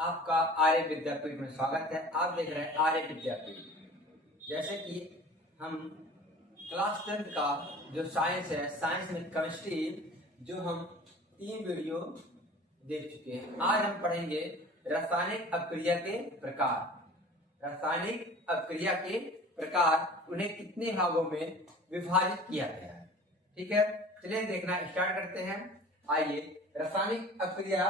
आपका आर्य विद्यापीठ में स्वागत है। आप देख रहे हैं आर्य विद्यापीठ। जैसे कि हम क्लास 10 का जो साइंस है, साइंस में केमिस्ट्री जो हम 3 वीडियो देख चुके हैं। आज हम पढ़ेंगे रासायनिक अपक्रिया के प्रकार। रासायनिक अपक्रिया के प्रकार, उन्हें कितने भागों में विभाजित किया गया है। ठीक है, चलिए देखना स्टार्ट करते हैं। आइए, रासायनिक अपक्रिया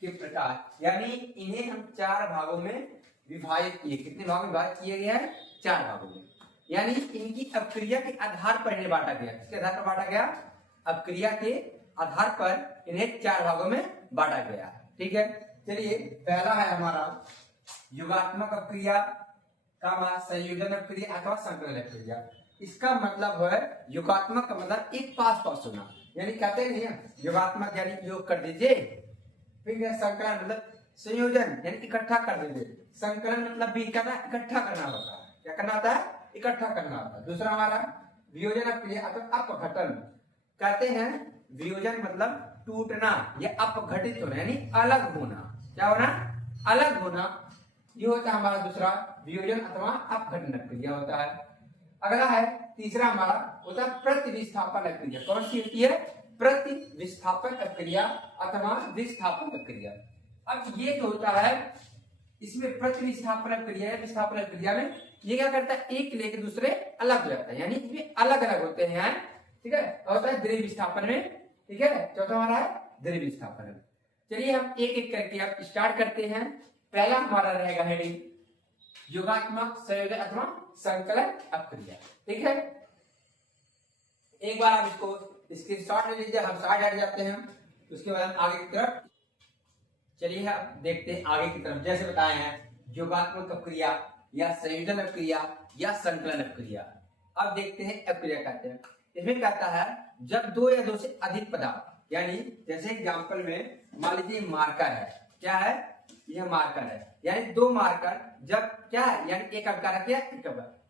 के प्रकार, यानी इन्हें हम 4 भागों में विभाजित किए। कितने भागों में विभाजित किए गए हैं? 4 भागों में। यानी इनकी अपक्रिया के आधार पर इन्हें बांटा गया। किसके आधार पर बांटा गया? अपक्रिया के आधार पर इन्हें 4 भागों में बांटा गया। ठीक है, चलिए पहला है हमारा युगात्मक अपक्रिया, संयोजन अपक्रिया अथवा संकलन अपक्रिया। इसका मतलब है युगात्मक का मतलब एक पास पास होना, यानी कहते नहीं युगात्मक यानी योग कर दीजिए। फिर संकलन मतलब संयोजन यानी इकट्ठा कर दीजिए। संकलन मतलब भी करना, इकट्ठा करना होता है। क्या करना होता है? इकट्ठा करना होता है। दूसरा हमारा वियोजन अपक्रिया अथवा अपघटन कहते हैं। वियोजन मतलब टूटना या अपघटित होना यानी अलग होना। क्या होना? अलग होना। ये होता है हमारा दूसरा वियोजन अथवा अपघटन क्रिया होता है। अगला है तीसरा हमारा होता है प्रतिविस्थापन क्रिया। कौन सी होती है? प्रतिविस्थापन क्रिया अथवा विस्थापन क्रिया। अब ये जो होता है, इसमें प्रतिविस्थापन क्रिया विस्थापन क्रिया में ये क्या करता है? एक लेके दूसरे अलग हो जाता है, यानी इसमें अलग अलग होते हैं। ठीक है, होता है द्रव्य विस्थापन में। ठीक है, चौथा हमारा है द्रव्य विस्थापन में। चलिए हम एक एक करके आप स्टार्ट करते हैं। पहला हमारा रहेगा हेडिंग योगात्मक संयोजन अथवा संकलन अपक्रिया। ठीक है, एक बार आप इसको स्क्रीनशॉट ले लीजिए। हम स्टार्ट हट जाते हैं, उसके बाद हम आगे की तरफ चलिए अब देखते हैं। आगे की तरफ जैसे बताए हैं योगात्मक अपक्रिया या संयोजन अपक्रिया या संकलन अपक्रिया। अब देखते हैं अपक्रिया कहते हैं। इसमें कहता है जब 2 या 2 से अधिक पदार्थ, यानी जैसे एग्जांपल में मान लीजिए मार्कर है। क्या है? यह मार्कर है, यानी 2 मार्कर जब क्या है, यानी एक अवकार क्या है?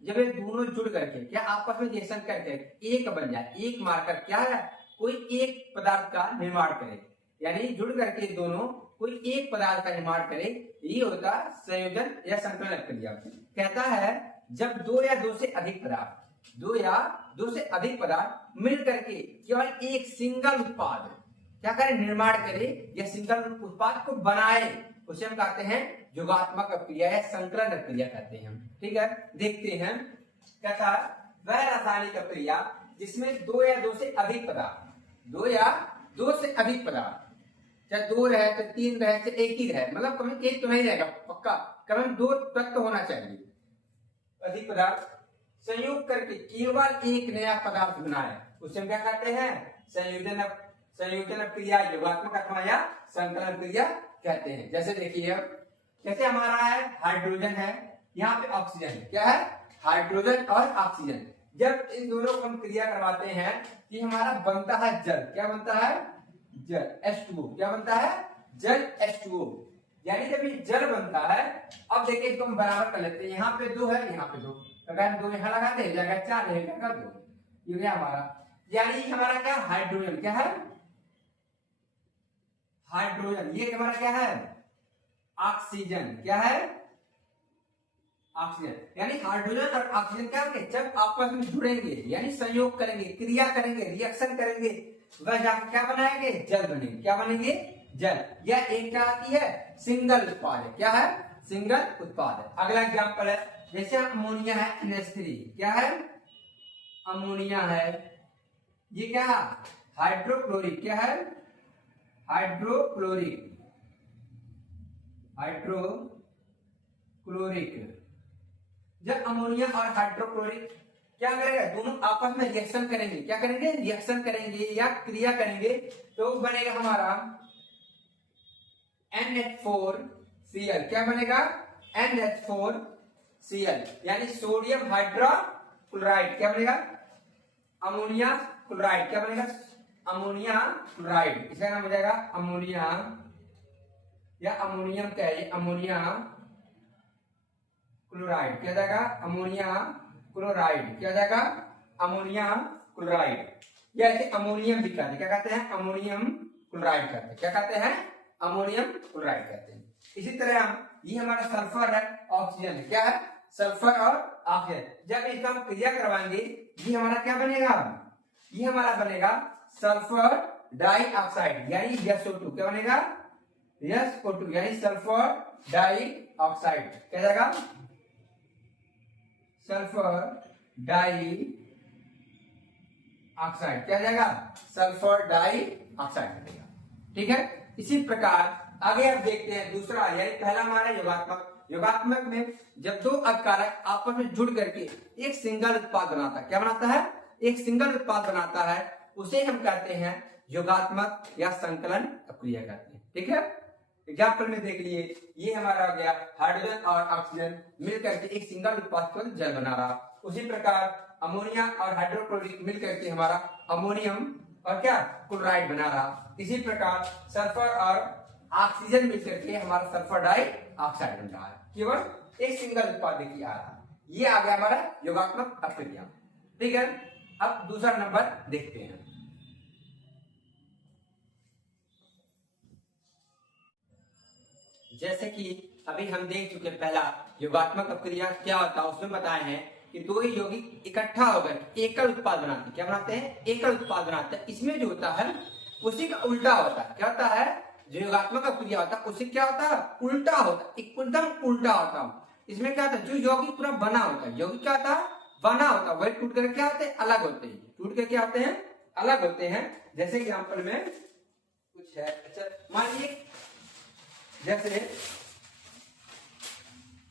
जब ये दोनों जुड़ करके क्या आपस में रिएक्शन करके एक बन जाए। एक मार्कर क्या है? कोई एक पदार्थ का निर्माण करे, यानी जुड़ करके दोनों कोई एक पदार्थ का निर्माण करे। ये होता है संयोजन या संकलन अपक्रिया। कहता है जब 2 या 2 से अधिक पदार्थ, 2 या 2 से अधिक पदार्थ मिल करके केवल एक सिंगल उत्पाद क्या करे? निर्माण करे या सिंगल उत्पाद को बनाए, उसे हम कहते हैं योगात्मक अपक्रिया या संकलन अपक्रिया कहते हैं। ठीक है, देखते हैं। कहता वह रासायनिक अपक्रिया जिसमें 2 या 2 से अधिक पदार्थ, 2 या 2 से अधिक पदार्थ, चाहे 2 रहे चाहे 3 रहे चाहे एक ही रहे, मतलब कम एक तो नहीं रहेगा पक्का, कम 2 तत्व होना चाहिए। अधिक पदार्थ संयोग करके केवल एक नया पदार्थ बनाए, उसे हम क्या कहते हैं? संयोजन अपक्रिया, योगात्मक अथवा या संकलन अपक्रिया कहते हैं। जैसे देखिए, जैसे हमारा है हाइड्रोजन है, यहाँ पे ऑक्सीजन है। क्या है? हाइड्रोजन और ऑक्सीजन। जब इन दोनों को हम क्रिया करवाते हैं कि हमारा बनता है जल। क्या बनता है? जल, H2O। क्या बनता है? जल, H2O। यानी जब ये जल बनता है, अब देखिए इसको हम बराबर कर लेते हैं। यहाँ पे 2 है, यहाँ पे 2, अगर 2 यहाँ लगाते हैं जाएगा 4, यह जाएगा 2। ये गया हमारा, यानी हमारा क्या? हाइड्रोजन। क्या है? हाइड्रोजन। ये हमारा क्या है? ऑक्सीजन। क्या है? ऑक्सीजन। यानी हाइड्रोजन और ऑक्सीजन क्या होंगे? जब आपस में जुड़ेंगे यानी संयोग करेंगे, क्रिया करेंगे, रिएक्शन करेंगे, वह जाकर क्या बनाएंगे? जल बनेंगे। क्या बनेंगे? जल। यह एक क्या आती है? सिंगल उत्पाद है। क्या है? सिंगल उत्पाद है। अगला एग्जांपल है, जैसे अमोनिया है NH3। क्या है? अमोनिया है। ये क्या? हाइड्रोक्लोरिक। क्या है? हाइड्रोक्लोरिक। जब अमोनिया और हाइड्रोक्लोरिक क्या करेगा? दोनों आपस में रिएक्शन करेंगे। क्या करेंगे? रिएक्शन करेंगे या क्रिया करेंगे, तो बनेगा हमारा NH4Cl। क्या बनेगा? NH4Cl, यानी सोडियम हाइड्रोक्लोराइड। क्या बनेगा? Ammonia chloride. क्या बनेगा? Ammonia chloride. इसका नाम हो जाएगा अमोनिया या अमोनियम। क्या है? Ammonia chloride. क्या जाएगा? Ammonia chloride. क्या जाएगा? Ammonia chloride. या ऐसे अमोनियम भी कहते हैं। क्या कहते हैं? अमोनियम क्लोराइड कहते हैं। क्या कहते हैं? अमोनियम क्लोराइड कहते हैं। इसी तरह हम ये हमारा सल्फर है, ऑक्सीजन है, क्या है सल्फर और ऑक्सीजन। जब इसका हम क्रिया करवाएंगे ये हमारा क्या बनेगा, ये हमारा बनेगा सल्फर डाइऑक्साइड यानी SO2। क्या बनेगा SO2 यानी सल्फर डाइऑक्साइड। क्या जाएगा सल्फर डाइऑक्साइड। क्या जाएगा सल्फर डाइऑक्साइड बनेगा। ठीक है, इसी प्रकार आगे आप देखते हैं दूसरा यानी पहला हमारा योगात्मक। योगात्मक में जब दो अपकारक आपस में जुड़ करके एक सिंगल उत्पाद बनाता है, क्या बनाता है एक सिंगल उत्पाद बनाता है, उसे हम कहते हैं योगात्मक या संकलन अपक्रिया कहते हैं। ठीक है, एग्जाम्पल में देख लिए ये हमारा हो गया हाइड्रोजन और ऑक्सीजन मिलकर के एक सिंगल उत्पाद को जल बना रहा। उसी प्रकार अमोनिया और हाइड्रोक्लोरिक मिलकर के हमारा अमोनियम और क्या क्लोराइड बना रहा। इसी प्रकार सल्फर और ऑक्सीजन मिलकर के हमारा सल्फर डाइऑक्साइड बन रहा है। केवल एक सिंगल उत्पाद देखिए आ रहा, ये आ गया हमारा योगात्मक अपक्रिया। ठीक है, अब दूसरा नंबर देखते हैं। जैसे कि अभी हम देख चुके पहला योगात्मक अपक्रिया क्या होता है, उसमें बताए हैं कि दो ही यौगिक इकट्ठा होकर एकल उत्पाद बनाते हैं। क्या बनाते हैं एकल उत्पाद बनाते हैं। इसमें जो होता है उसी का उल्टा होता है। क्या होता है जो योगात्मक अपक्रिया होता है उसी क्या होता है उल्टा होता है, एकदम उल्टा होता है। इसमें क्या होता है जो यौगिक पूरा बना होता है, यौगिक क्या होता है बना होता है, वही टूट कर क्या होते हैं अलग होते हैं, टूट कर क्या होते हैं अलग होते हैं। जैसे एग्जाम्पल में कुछ है, अच्छा मान लीजिए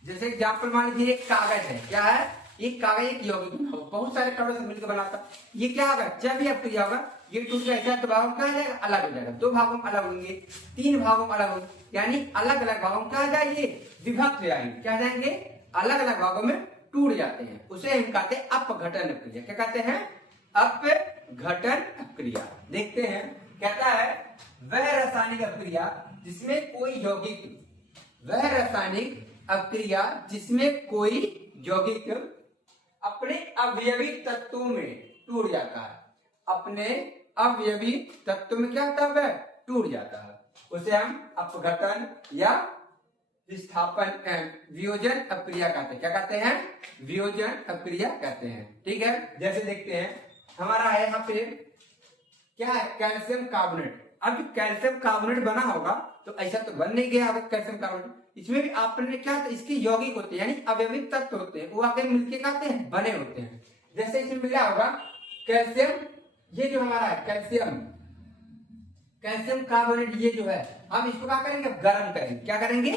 जैसे एग्जाम्पल मान लीजिए एक कागज है। क्या है एक कागज एक यौगिक बहुत सारे कागज से मिलकर बनाता। ये क्या होगा जब भी अपक्रिया होगा ये टूट जाएगा तो भागों क्या जाएगा अलग हो जाएगा, दो भागों में अलग होंगे, तीन भागों में अलग होंगे, यानी अलग अलग भागों में क्या जाएंगे विभक्त हो जाएंगे। क्या जाएंगे अलग अलग भागों में टूट जाते हैं। उसे हम कहते हैं अपघटन अपक्रिया। क्या कहते हैं अपघटन अपक्रिया। देखते हैं कहता है वह रासायनिक अपक्रिया जिसमें कोई यौगिक, वह रासायनिक अपक्रिया जिसमें कोई यौगिक अपने अवयवी तत्वों में टूट जाता है, अपने अवयवी तत्वों में क्या होता है टूट जाता है, उसे हम अपघटन या विस्थापन वियोजन अपक्रिया कहते हैं। क्या कहते हैं वियोजन अपक्रिया कहते हैं। ठीक है, जैसे देखते हैं हमारा है यहाँ पे क्या है कैल्शियम कार्बोनेट। अब कैल्शियम कार्बोनेट बना होगा तो ऐसा तो बन नहीं गया कैल्शियम कार्बोनेट, इसमें भी आपने क्या इसके यौगिक होते हैं यानी अवयवी तत्व होते हैं, वो आगे मिलके कहते हैं बने होते हैं। जैसे इसमें मिला होगा कैल्शियम, ये जो हमारा है कैल्शियम कार्बोनेट, ये जो है हम इसको क्या करेंगे गर्म करेंगे। क्या करेंगे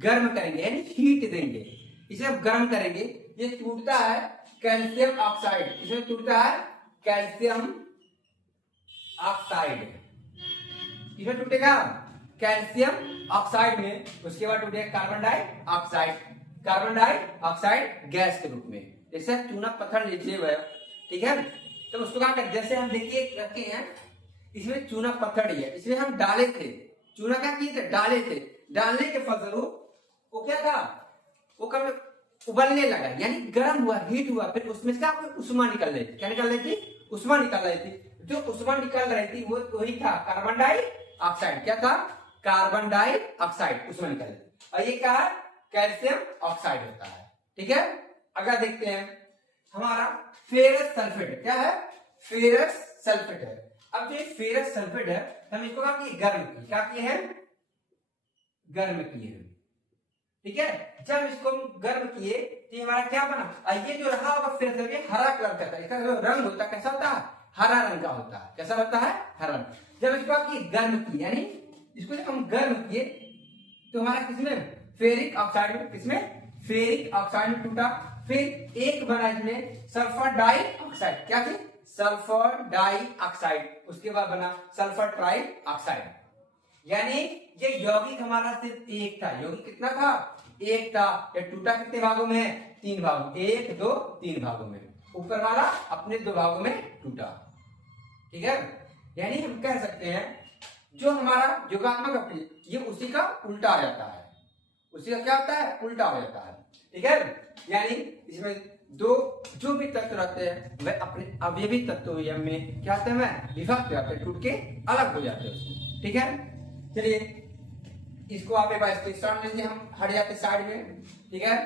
गर्म करेंगे यानी हीट देंगे, इसे हम गर्म करेंगे। ये टूटता है कैल्शियम ऑक्साइड, इसमें टूटता है कैल्शियम ऑक्साइड, इसमें टूटेगा कैल्शियम ऑक्साइड में, उसके बाद टूटेगा carbon dioxide, carbon dioxide gas के रूप में। जैसे चूना पत्थर लीजिए हुआ, ठीक है, तो उसको क्या कर जैसे हम देखिए रखे हैं इसमें चूना पत्थर ही है, इसमें हम डाले थे चूना, क्या किए थे डाले थे, डालने के फलस्वरूप वो क्या था वो कब उबलने लगा यानी गर्म हुआ हीट हुआ, फिर उसमें से उष्मा निकल रही थी। क्या निकल रही थी उष्मा निकल रही थी। जो उष्मा निकल रही थी वो वही था कार्बन डाइऑक्साइड। क्या था कार्बन डाइऑक्साइड उष्मा निकल रही थी, और ये क्या है कैल्शियम ऑक्साइड होता है। ठीक है, अगला देखते हैं हमारा फेरस सल्फेट। क्या है फेरस सल्फेट है। अब जो फेरस सल्फेट है हम इसको क्या किए हैं गर्म किए हैं। ठीक है, जब इसको गर्म किए तो हमारा क्या बना, ये जो रहा होगा फेरस सल्फेट हरा कलर का था, इसका जो रंग होता है कैसा होता है हरा रंग का होता है। कैसा होता है हरा। जब इसको गर्म किए यानी इसको जब हम गर्म किए तो हमारा किसमें फेरिक ऑक्साइड में, किसमें फेरिक ऑक्साइड में टूटा। फिर एक बना इसमें सल्फर डाइऑक्साइड। क्या थी सल्फर डाइऑक्साइड, उसके बाद बना सल्फर ट्राइऑक्साइड। यानी ये यौगिक हमारा सिर्फ एक था, यौगिक कितना था एक था। ये टूटा कितने भागों में है तीन भागों, एक दो तीन भागों में, ऊपर वाला अपने दो भागों में टूटा। ठीक है, यानी हम कह सकते हैं जो हमारा योगात्मक अपक्रिया ये उसी का उल्टा आ जाता है, उसी का क्या होता है उल्टा हो जाता है। ठीक है, यानी इसमें दो जो भी तत्व रहते हैं वह अपने अवयवी तत्व में क्या होते हैं विभक्त हो जाते हैं, टूट के अलग हो जाते हैं उसमें। ठीक है, चलिए इसको आप एक बार स्क्रीनशॉट लीजिए, हम हट जाते साइड में, ठीक है।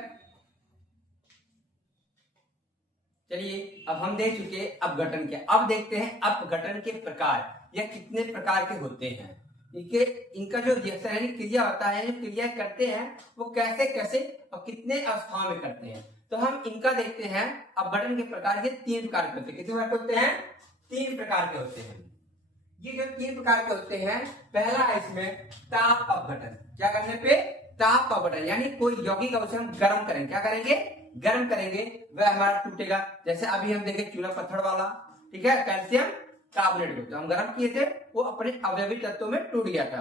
चलिए अब हम देख चुके अपघटन के, अब देखते हैं अपघटन के प्रकार, या कितने प्रकार के होते हैं। इनका जो रिएक्शन है, क्रिया होता है, जो क्रिया करते हैं वो कैसे कैसे और कितने अवस्थाओं में करते हैं। तो हम इनका देखते हैं अपघटन के प्रकार, ये 3 प्रकार के होते हैं। कितने प्रकार के होते हैं? 3 प्रकार के होते हैं। ये जो 3 प्रकार के होते हैं, पहला है इसमें ताप अपघटन। क्या करने पे? ताप अपघटन, यानी कोई यौगिक का उसे हम गर्म करेंगे, क्या करेंगे? गर्म करेंगे, वह हमारा टूटेगा। जैसे अभी हम देखें चूना पत्थर वाला, ठीक है, कैल्शियम कार्बोनेट को तो हम गर्म किए थे, वो अपने अवयवी तत्वों में टूट गया था।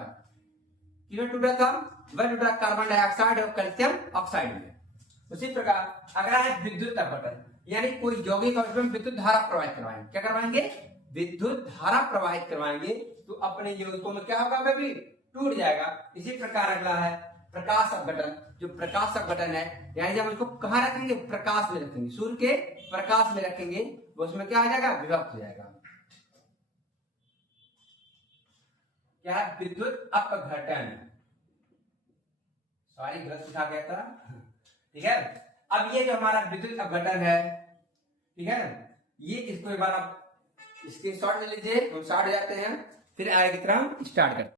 किसमें टूटा था? वह टूटा कार्बन डाइऑक्साइड और कैल्शियम ऑक्साइड में। उसी प्रकार अगला है विद्युत अपघटन, यानी कोई यौगिक और उसमें विद्युत धारा प्रवाहित करवाएंगे। क्या करवाएंगे? विद्युत धारा प्रवाहित करवाएंगे, तो अपने यौगिकों में क्या होगा? वह भी टूट जाएगा। इसी प्रकार अगला है प्रकाश अपघटन। जो प्रकाश अपघटन है, यानी जब इसको कहाँ रखेंगे? प्रकाश में रखेंगे, सूर्य के प्रकाश में रखेंगे, वो उसमें क्या आ जाएगा? विभक्त हो जाएगा। क्या? विद्युत अपघटन। सॉरी, गलत उठा गया था, ठीक है। अब ये जो हमारा विद्युत अपघटन है, ठीक है, ये इसको एक बार आप स्क्रीनशॉट ले लीजिए, हम स्टार्ट हो जाते हैं, फिर आगे की तरह हम स्टार्ट करते हैं।